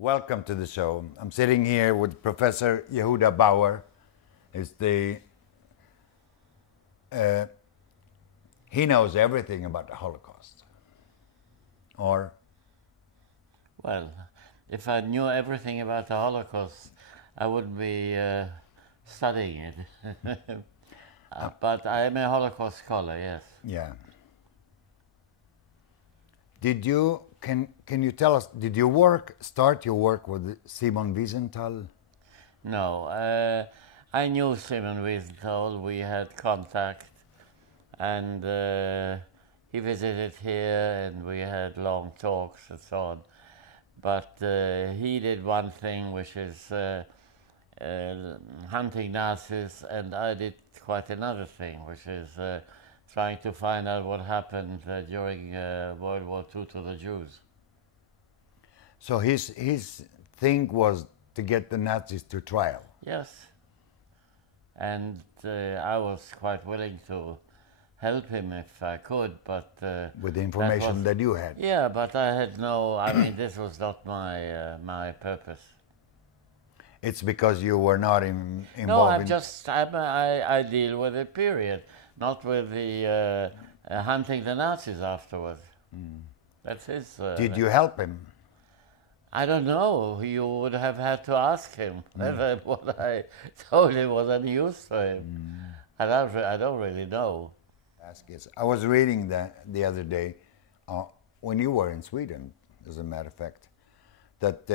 Welcome to the show. I'm sitting here with Professor Yehuda Bauer. He knows everything about the Holocaust. Or? Well, if I knew everything about the Holocaust, I wouldn't be studying it. But I am a Holocaust scholar, yes. Yeah. Can you tell us, did you start your work with Simon Wiesenthal? No, I knew Simon Wiesenthal. We had contact, and he visited here, and we had long talks and so on. But he did one thing, which is hunting Nazis, and I did quite another thing, which is trying to find out what happened during World War II to the Jews. So his thing was to get the Nazis to trial? Yes. And I was quite willing to help him if I could, but... with the information that you had? Yeah, but I had this was not my purpose. It's because you were not involved No, I deal with the period, not with the hunting the Nazis afterwards. Mm. That's his... Did you help him? I don't know. You would have had to ask him whether what I told him was any use to him. I don't really know. I was reading the other day, when you were in Sweden, as a matter of fact, that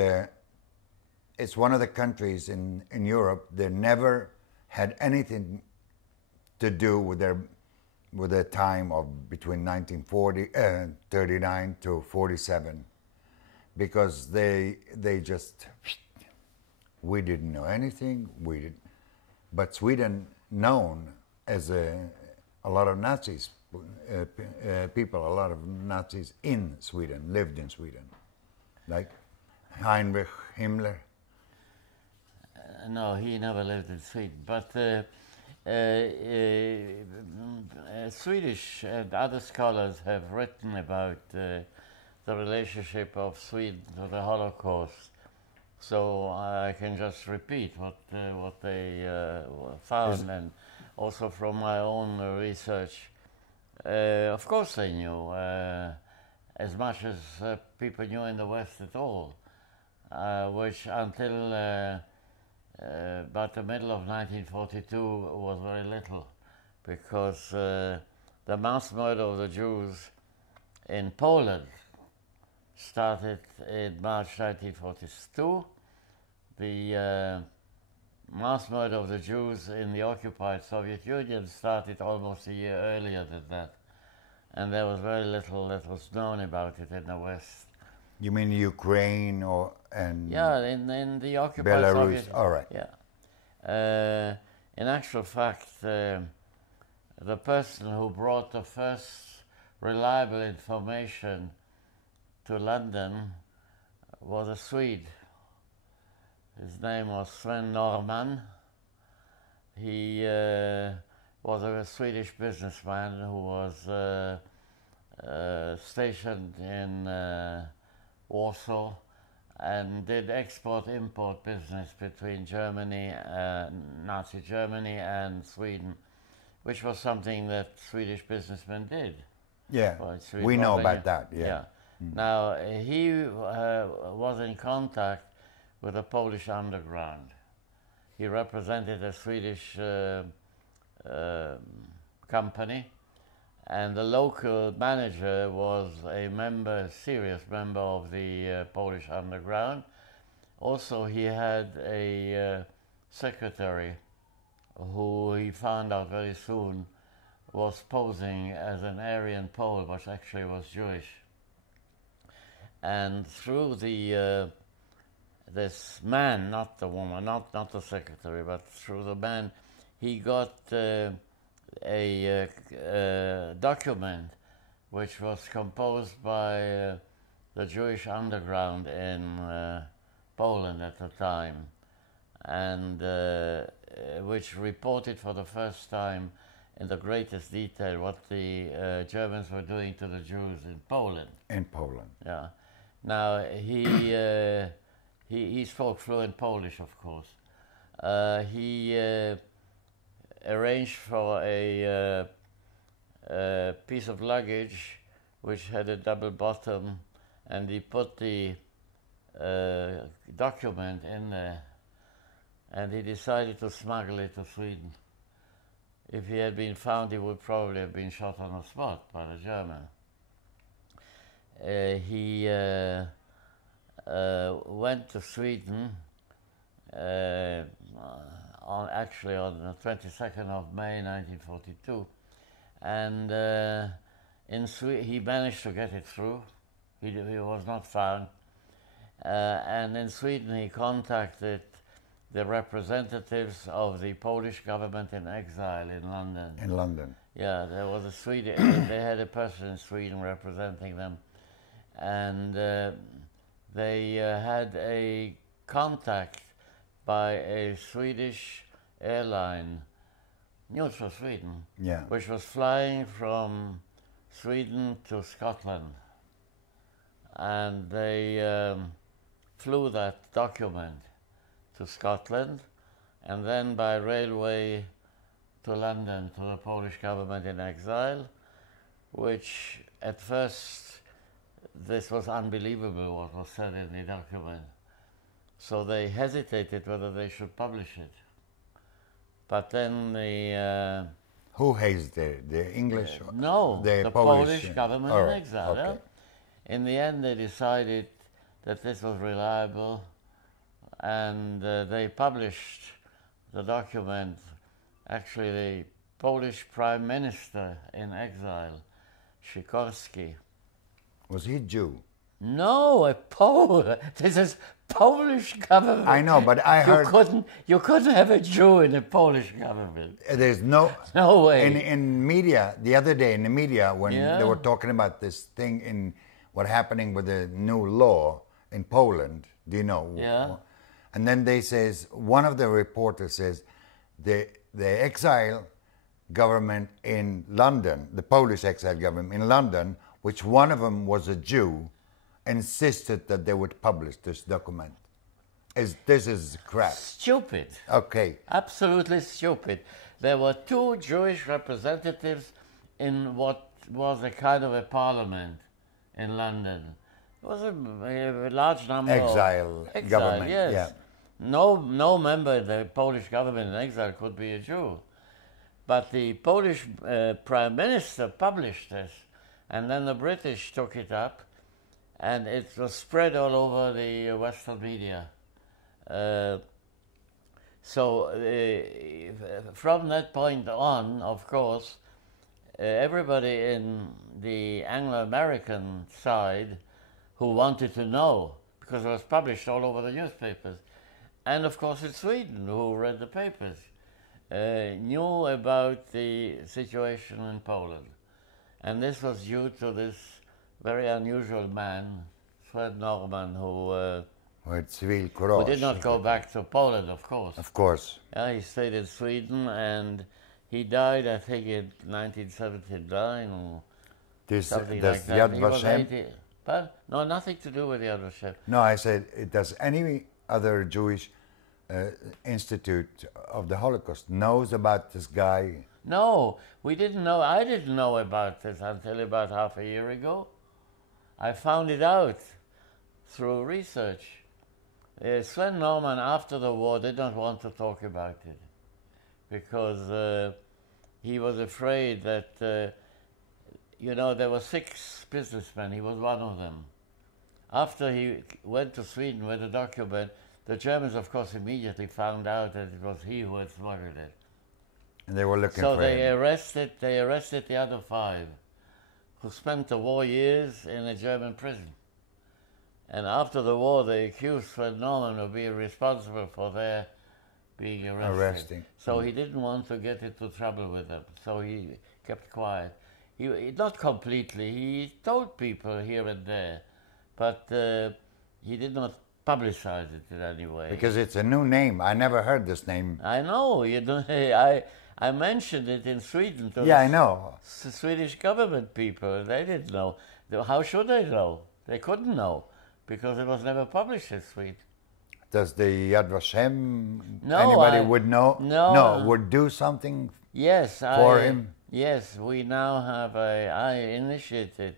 it's one of the countries in Europe that never had anything to do with the time of between 1939 to 47, because they just, we didn't know anything. But Sweden known as a lot of Nazis people, a lot of Nazis in Sweden, lived in Sweden, like Heinrich Himmler. No, he never lived in Sweden, but Swedish and other scholars have written about the relationship of Sweden to the Holocaust. So I can just repeat what they found, and also from my own research. Of course they knew, as much as people knew in the West at all, which until about the middle of 1942 was very little, because the mass murder of the Jews in Poland started in March 1942. The mass murder of the Jews in the occupied Soviet Union started almost a year earlier than that. And there was very little that was known about it in the West. You mean Ukraine Yeah, in the occupied Belarus, Soviet... all right. Yeah. In actual fact, the person who brought the first reliable information to London was a Swede. His name was Sven Norman. He was a Swedish businessman who was stationed in Warsaw and did export-import business between Germany, Nazi Germany, and Sweden, which was something that Swedish businessmen did. Yeah, we know about that, yeah. Now, he was in contact with the Polish underground. He represented a Swedish company, and the local manager was a serious member of the Polish underground. Also, he had a secretary who he found out very soon was posing as an Aryan Pole, but actually was Jewish. And through this man, not the woman, not the secretary, but through the man, he got a document which was composed by the Jewish underground in Poland at the time, and which reported for the first time in the greatest detail what the Germans were doing to the Jews in Poland. In Poland. Yeah. Now, he he spoke fluent Polish, of course. He arranged for a piece of luggage which had a double bottom, and he put the document in there, and he decided to smuggle it to Sweden. If he had been found, he would probably have been shot on the spot by the German. He went to Sweden on the 22nd of May 1942, and he managed to get it through. He was not found, and in Sweden he contacted the representatives of the Polish government in exile in London. In London. Yeah, there was a Sweden. They had a person in Sweden representing them, and they had a contact by a Swedish airline, neutral Sweden, Yeah. which was flying from Sweden to Scotland, and they flew that document to Scotland, and then by railway to London to the Polish government in exile, which at first this was unbelievable what was said in the document. So they hesitated whether they should publish it. But then the... Who hesitated? The English? No, the Polish government in exile. Okay. Yeah? In the end, they decided that this was reliable, and they published the document. Actually, the Polish Prime Minister in exile, Sikorski. Was he Jew? No, a Pole. This is Polish government. I know, but I heard... You couldn't have a Jew in the Polish government. There's no way. In media, the other day in the media, when Yeah. they were talking about this thing in what happening with the new law in Poland, do you know? Yeah. And then they says, one of the reporters says, the exile government in London, the Polish exile government in London, which one of them was a Jew, insisted that they would publish this document. This is crap. Stupid. Okay. Absolutely stupid. There were two Jewish representatives in what was a kind of a parliament in London. It was a large number Exile of government, yes. yeah. No member of the Polish government in exile could be a Jew. But the Polish Prime Minister published this, and then the British took it up, and it was spread all over the Western media. So from that point on, of course, everybody in the Anglo-American side who wanted to know, because it was published all over the newspapers, and of course in Sweden, who read the papers, knew about the situation in Poland. And this was due to this very unusual man, Fred Norman, who did not go back to Poland, of course. Of course. He stayed in Sweden, and he died, I think, in 1979 or something like that. Yad Vashem? But no, nothing to do with Yad Vashem. No, I said, does any other Jewish institute of the Holocaust knows about this guy? No, we didn't know. I didn't know about this until about half a year ago. I found it out through research. Sven Norman, after the war, did not want to talk about it because he was afraid that, there were 6 businessmen. He was one of them. After he went to Sweden with the document, the Germans, of course, immediately found out that it was he who had smuggled it. And they were looking so for they him. They arrested the other 5, who spent the war years in a German prison. And after the war, they accused Fred Norman of being responsible for their being arrested. So he didn't want to get into trouble with them. So he kept quiet. He not completely. He told people here and there, but he did not publicize it in any way. Because it's a new name. I never heard this name. I know. I mentioned it in Sweden to I know. The Swedish government people. They didn't know. How should they know? They couldn't know because it was never published in Sweden. Does the Yad Vashem, No, anybody would know? No. Would do something Yes, for him? Yes, we now have I initiated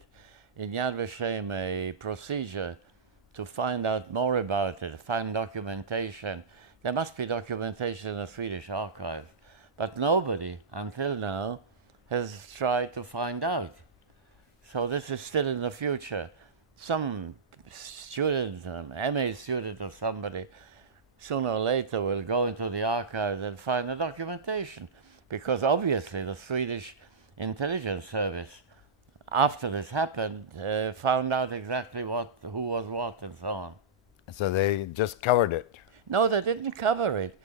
in Yad Vashem a procedure to find out more about it, find documentation. There must be documentation in the Swedish archives, but nobody until now has tried to find out. So this is still in the future. Some student, MA student or somebody, sooner or later will go into the archives and find the documentation, because obviously the Swedish intelligence service, after this happened, found out exactly who was what and so on. So they just covered it. No, they didn't cover it.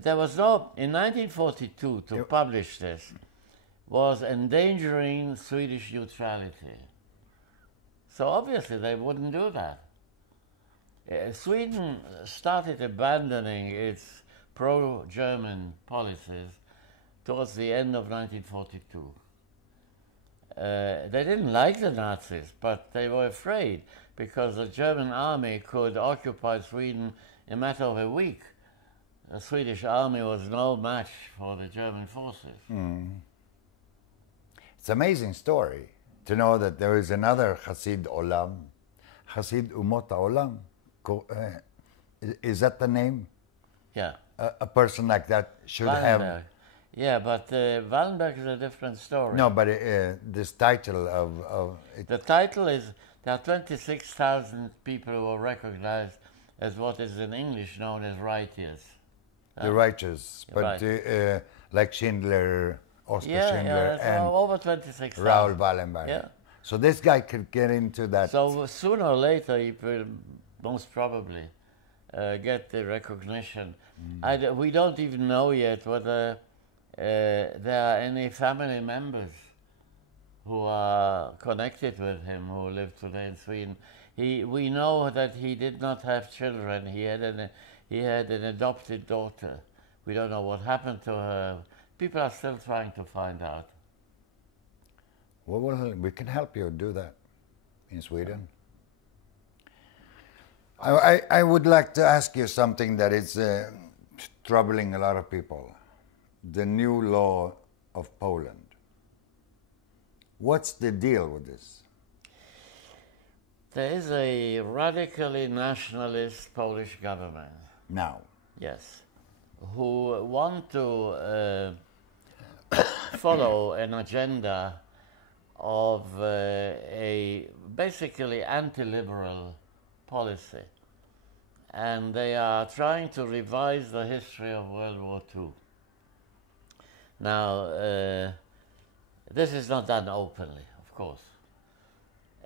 There was no, in 1942, to publish this was endangering Swedish neutrality. So obviously they wouldn't do that. Sweden started abandoning its pro-German policies towards the end of 1942. They didn't like the Nazis, but they were afraid because the German army could occupy Sweden in a matter of a week. The Swedish army was no match for the German forces. It's an amazing story to know that there is another Hasid Olam, Hasid Umot HaOlam. Is that the name? Yeah. A person like that should have... Yeah, but Wallenberg is a different story. No, but this title of it... The title is, there are 26,000 people who are recognized as what is in English known as righteous. The righteous, but Right. like Schindler, Oscar Schindler, that's and over 26,000. Raoul Wallenberg. Yeah. So this guy could get into that. So sooner or later he will most probably get the recognition. We don't even know yet whether there are any family members who are connected with him who live today in Sweden. We know that he did not have children. He had an adopted daughter. We don't know what happened to her. People are still trying to find out. Well, we can help you do that in Sweden. I would like to ask you something that is troubling a lot of people. The new law of Poland. What's the deal with this? There is a radically nationalist Polish government. Now. Yes. Who want to follow an agenda of a basically anti-liberal policy. And they are trying to revise the history of World War II. Now, this is not done openly, of course.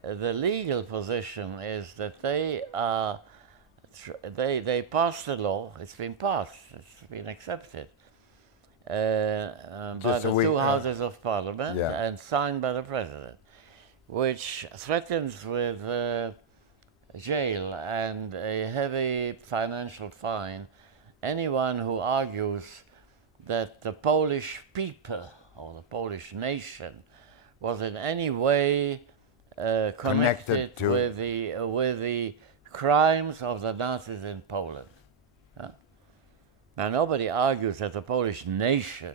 The legal position is that they passed the law. It's been passed. It's been accepted by the two houses of parliament and signed by the president, which threatens with jail and a heavy financial fine anyone who argues that the Polish people or the Polish nation was in any way connected with the crimes of the Nazis in Poland. Now, nobody argues that the Polish nation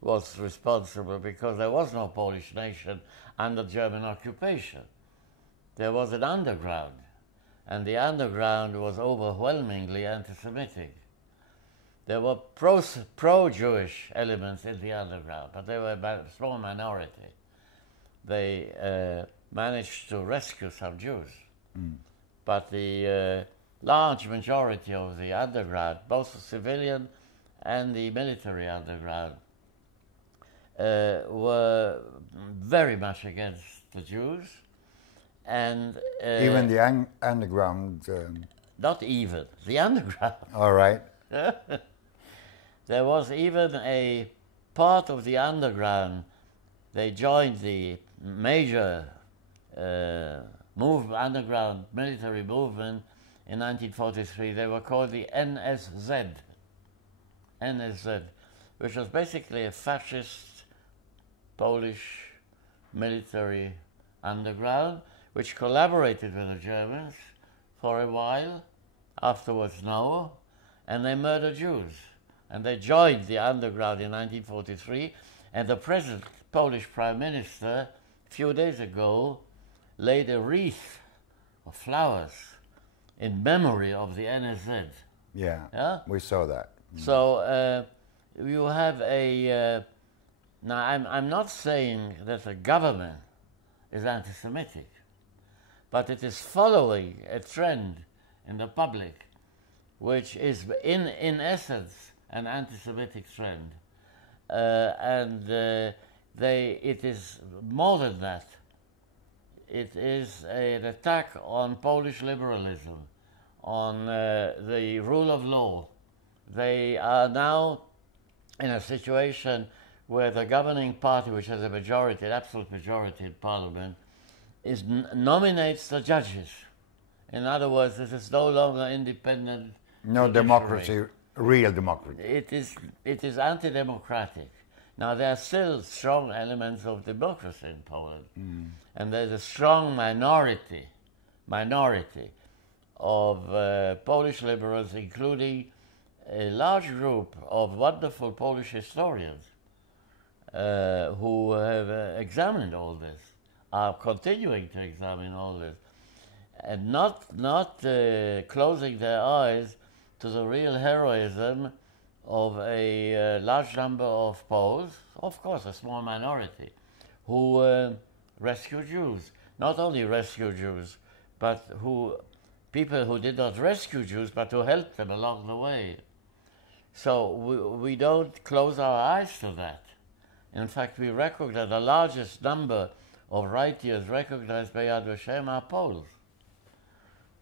was responsible because there was no Polish nation under German occupation. There was an underground, and the underground was overwhelmingly anti-Semitic. There were pro-Jewish elements in the underground, but they were a small minority. They managed to rescue some Jews. But the large majority of the underground, both the civilian and the military underground, were very much against the Jews. And even the underground... not even, the underground. All right. There was even a part of the underground, they joined the major underground military movement in 1943. They were called the NSZ, which was basically a fascist Polish military underground, which collaborated with the Germans for a while afterwards no, and they murdered Jews. And they joined the underground in 1943, and the present Polish Prime Minister, a few days ago, laid a wreath of flowers in memory of the NSZ. Yeah, we saw that. So you have a... now, I'm not saying that the government is anti-Semitic, but it is following a trend in the public, which is in essence an anti-Semitic trend. It is more than that. It is an attack on Polish liberalism, on the rule of law. They are now in a situation where the governing party, which has a majority, an absolute majority in parliament, nominates the judges. In other words, this is no longer independent. No democracy, real democracy. It is anti-democratic. Now, there are still strong elements of democracy in Poland, and there's a strong minority of Polish liberals, including a large group of wonderful Polish historians who have examined all this, are continuing to examine all this, and not closing their eyes to the real heroism of a large number of Poles, of course a small minority, who rescued Jews. Not only rescued Jews, but people who did not rescue Jews, but who helped them along the way. So we don't close our eyes to that. In fact, we recognize the largest number of writers recognized by Yad Vashem are Poles.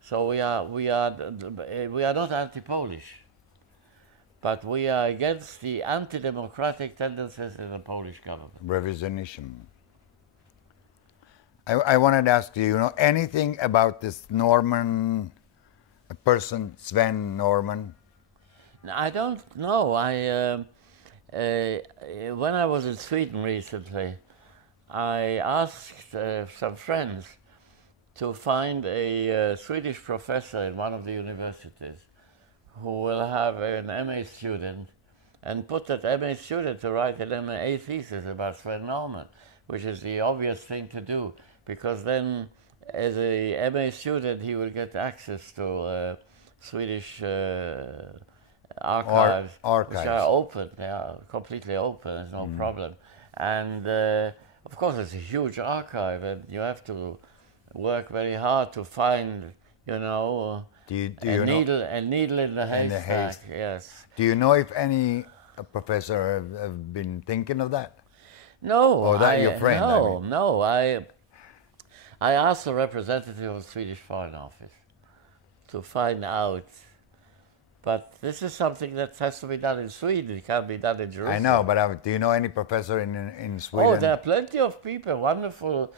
So we are not anti-Polish, but we are against the anti-democratic tendencies in the Polish government. Revisionism. I wanted to ask you, know anything about this Norman person, Sven Norman? I don't know. When I was in Sweden recently, I asked some friends to find a Swedish professor in one of the universities who will have an MA student and put that MA student to write an MA thesis about Sven Norman, which is the obvious thing to do, because then as a MA student he will get access to Swedish archives, which are open. They are completely open, there's no problem. And of course it's a huge archive, and you have to work very hard to find, a needle in the haystack. Yes. Do you know if any professor have been thinking of that? No. Or that your friend? No. I asked the representative of the Swedish Foreign Office to find out. But this is something that has to be done in Sweden. It can't be done in Jerusalem. I know, but do you know any professor in Sweden? Oh, there are plenty of people, wonderful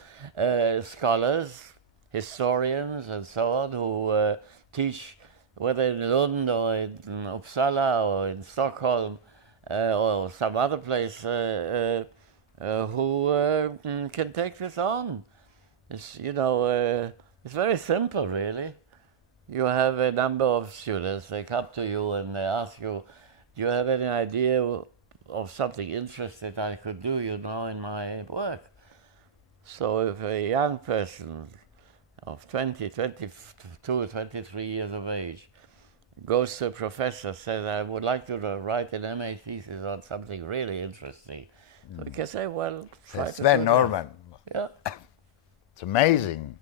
scholars, historians, and so on, who teach, whether in Lund or in Uppsala or in Stockholm or some other place, who can take this on. It's very simple, really. You have a number of students, they come to you and they ask you, do you have any idea of something interesting I could do, in my work? So if a young person of 20, 22, 23 years of age goes to a professor, says, I would like to write an MA thesis on something really interesting, so we can say, well, try to Sven Norman. Yeah. It's amazing.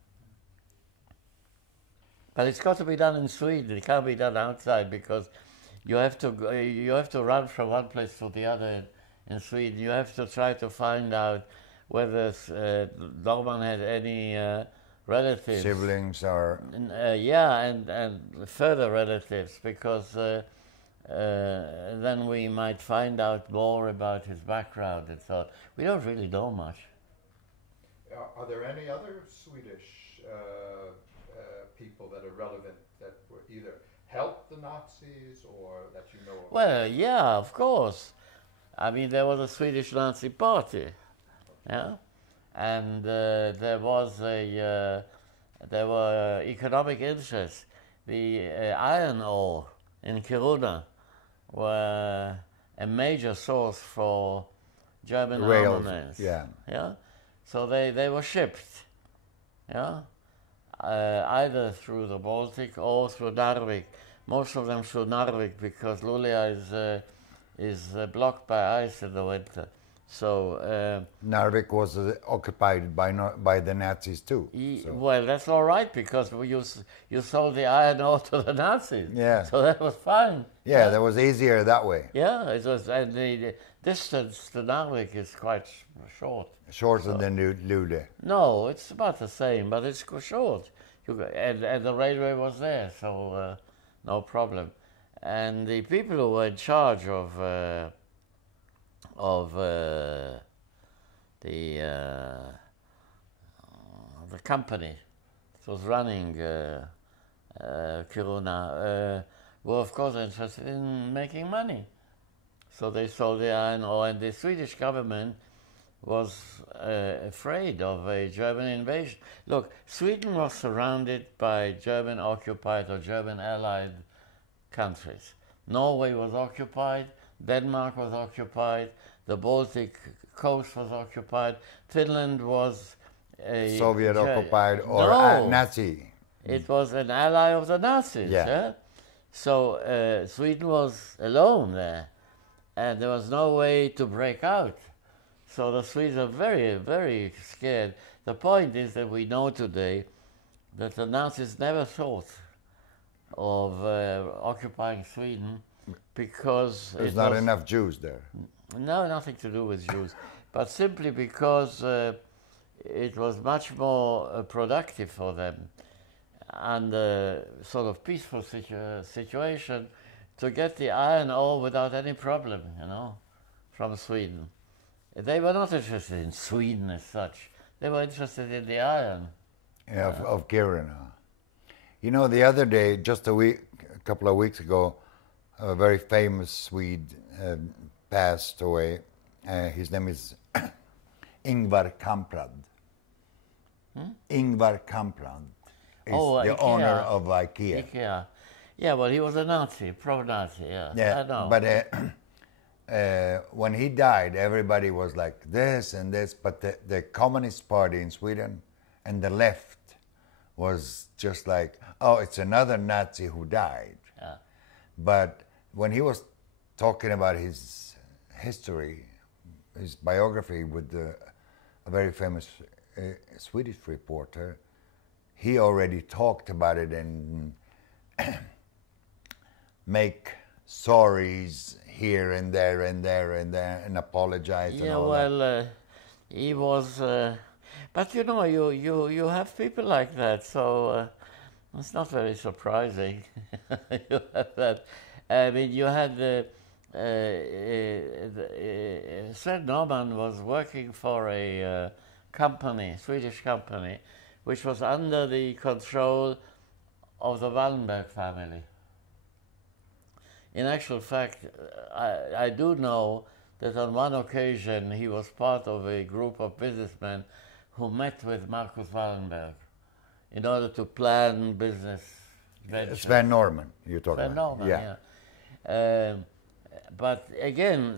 But it's got to be done in Sweden. It can't be done outside, because you have to run from one place to the other in Sweden. You have to try to find out whether Norman had any relatives, siblings, or and further relatives, because then we might find out more about his background and so on. We don't really know much. Are there any other Swedish people that are relevant that were either helped the Nazis or that you know of? Well, yeah, of course. I mean, there was a Swedish Nazi party, yeah, and there were economic interests. the iron ore in Kiruna were a major source for German Rails, armaments. yeah. Yeah, so they were shipped, yeah, either through the Baltic or through Narvik. Most of them through Narvik because Luleå is blocked by ice in the winter. So Narvik was occupied by the Nazis too. So. well, that's all right because you sold the iron ore to the Nazis. Yeah. So that was fine. Yeah, that was easier that way. Yeah, it was, and the distance to Narvik is quite short. Shorter than Luleå. No, it's about the same, but it's short. And the railway was there, so no problem. And the people who were in charge of the company that was running Kiruna were of course interested in making money. So they sold the iron ore, and the Swedish government was afraid of a German invasion. Look, Sweden was surrounded by German occupied or German allied countries. Norway was occupied, Denmark was occupied, the Baltic coast was occupied, Finland was a Soviet occupied or no, Nazi. It was an ally of the Nazis. Yeah. So Sweden was alone there, and there was no way to break out. So the Swedes are very, very scared. The point is that we know today that the Nazis never thought of occupying Sweden because there's not enough Jews there. No, nothing to do with Jews, but simply because it was much more productive for them and sort of peaceful situation to get the iron ore without any problem, you know, from Sweden. They were not interested in Sweden as such. They were interested in the iron. Yeah, of Kiruna. You know, the other day, just a couple of weeks ago, a very famous Swede passed away. His name is Ingvar Kamprad. Ingvar Kamprad is the owner of IKEA. Yeah, well, he was a Nazi, pro-Nazi, yeah. I know. But when he died, everybody was like this and this, but the Communist Party in Sweden and the left was just like, oh, it's another Nazi who died. Yeah. But when he was talking about his history, his biography with a very famous Swedish reporter, he already talked about it and make sorries here and there and there and there and apologize and all that. Yeah, well, he was... but you know, you have people like that, so it's not very surprising. You have that. I mean, you had Sven Norman was working for a company, Swedish company, which was under the control of the Wallenberg family. In actual fact, I do know that on one occasion he was part of a group of businessmen who met with Marcus Wallenberg in order to plan business ventures. Sven Norman, you're talking Sven about. Norman, yeah. But again,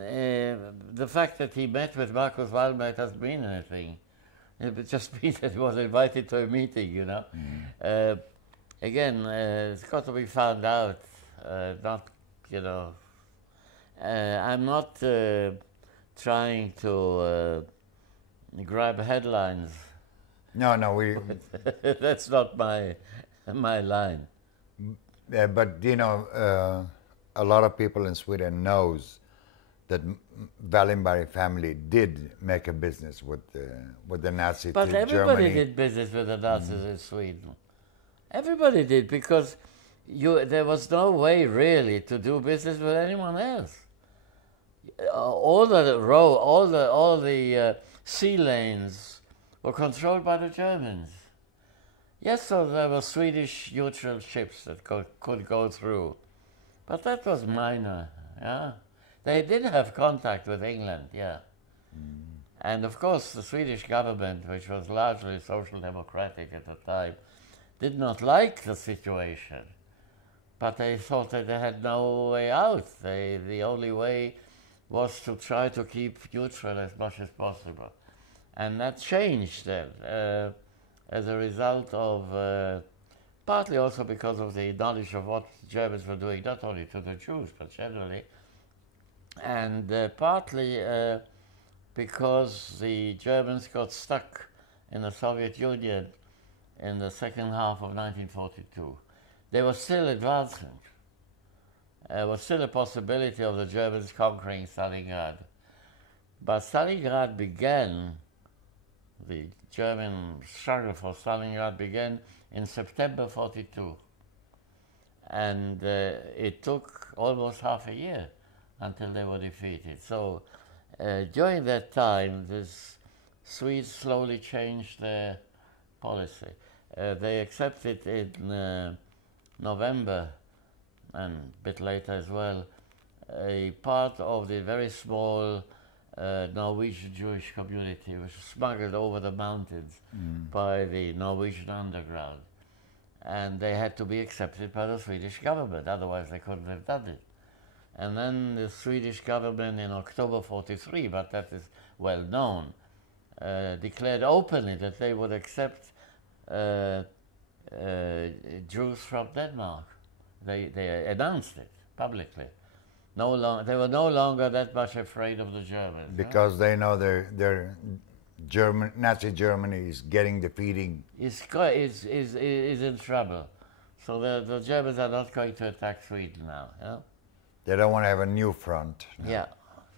the fact that he met with Marcus Wallenberg doesn't mean anything. It just means that he was invited to a meeting, you know. Again, it's got to be found out, not, you know. I'm not trying to grab headlines. No, we... That's not my line. But, you know, a lot of people in Sweden knows that Wallenberg family did make a business with the Nazi But Germany. everybody did business with the Nazis in Sweden. Everybody did, because there was no way really to do business with anyone else. All the sea lanes were controlled by the Germans. Yes, so there were Swedish neutral ships that could go through, but that was minor. Yeah, they did have contact with England. Yeah, and of course the Swedish government, which was largely social democratic at the time, did not like the situation but they thought that they had no way out. The only way was to try to keep neutral as much as possible. And that changed then as a result of, partly also because of the knowledge of what Germans were doing, not only to the Jews, but generally, and partly because the Germans got stuck in the Soviet Union in the second half of 1942. They were still advancing. There was still a possibility of the Germans conquering Stalingrad. But Stalingrad began, the German struggle for Stalingrad began in September 42. And it took almost half a year until they were defeated. So during that time, the Swedes slowly changed their policy. They accepted in November, and a bit later as well, a part of the very small Norwegian Jewish community was smuggled over the mountains by the Norwegian underground. And they had to be accepted by the Swedish government, otherwise they couldn't have done it. And then the Swedish government in October 43, but that is well known, declared openly that they would accept Jews from Denmark. They announced it publicly. They were no longer that much afraid of the Germans. Because they know their Nazi Germany is getting defeating. Is in trouble. So the Germans are not going to attack Sweden now. Yeah? They don't want to have a new front. No. Yeah.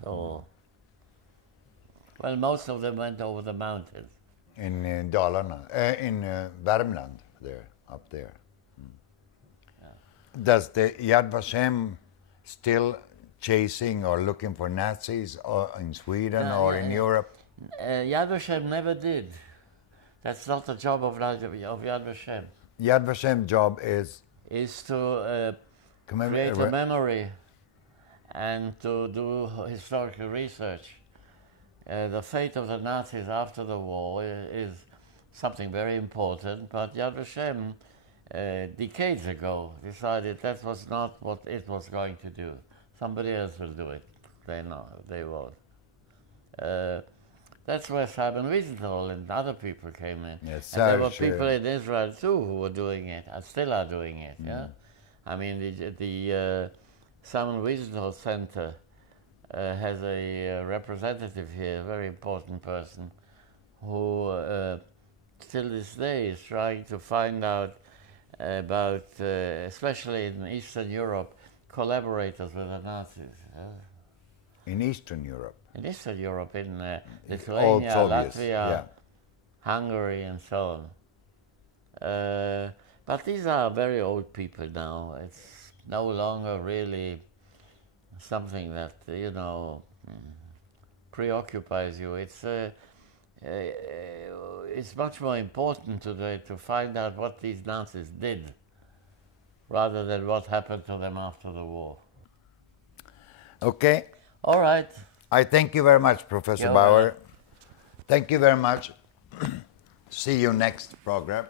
So, well, most of them went over the mountains. In Dalarna, in Värmland, up there. Yeah. Does the Yad Vashem still chasing or looking for Nazis in Sweden or in Europe? Yad Vashem never did. That's not the job of Yad Vashem. Yad Vashem's job is to create a memory and to do historical research. The fate of the Nazis after the war is something very important, but Yad Vashem decades ago decided that was not what it was going to do. Somebody else will do it. They won't. That's where Simon Wiesenthal and other people came in. Yes, and there were people in Israel too who were doing it and still are doing it. Yeah, I mean the Simon Wiesenthal Center has a representative here, a very important person, who till this day is trying to find out about, especially in Eastern Europe, collaborators with the Nazis. In Eastern Europe? In Eastern Europe, in Lithuania, Latvia, yeah. Hungary, and so on. But these are very old people now. It's no longer really something that, preoccupies you. It's much more important today to find out what these Nazis did rather than what happened to them after the war. Okay. All right. I thank you very much, Professor Bauer. Thank you very much. See you next program.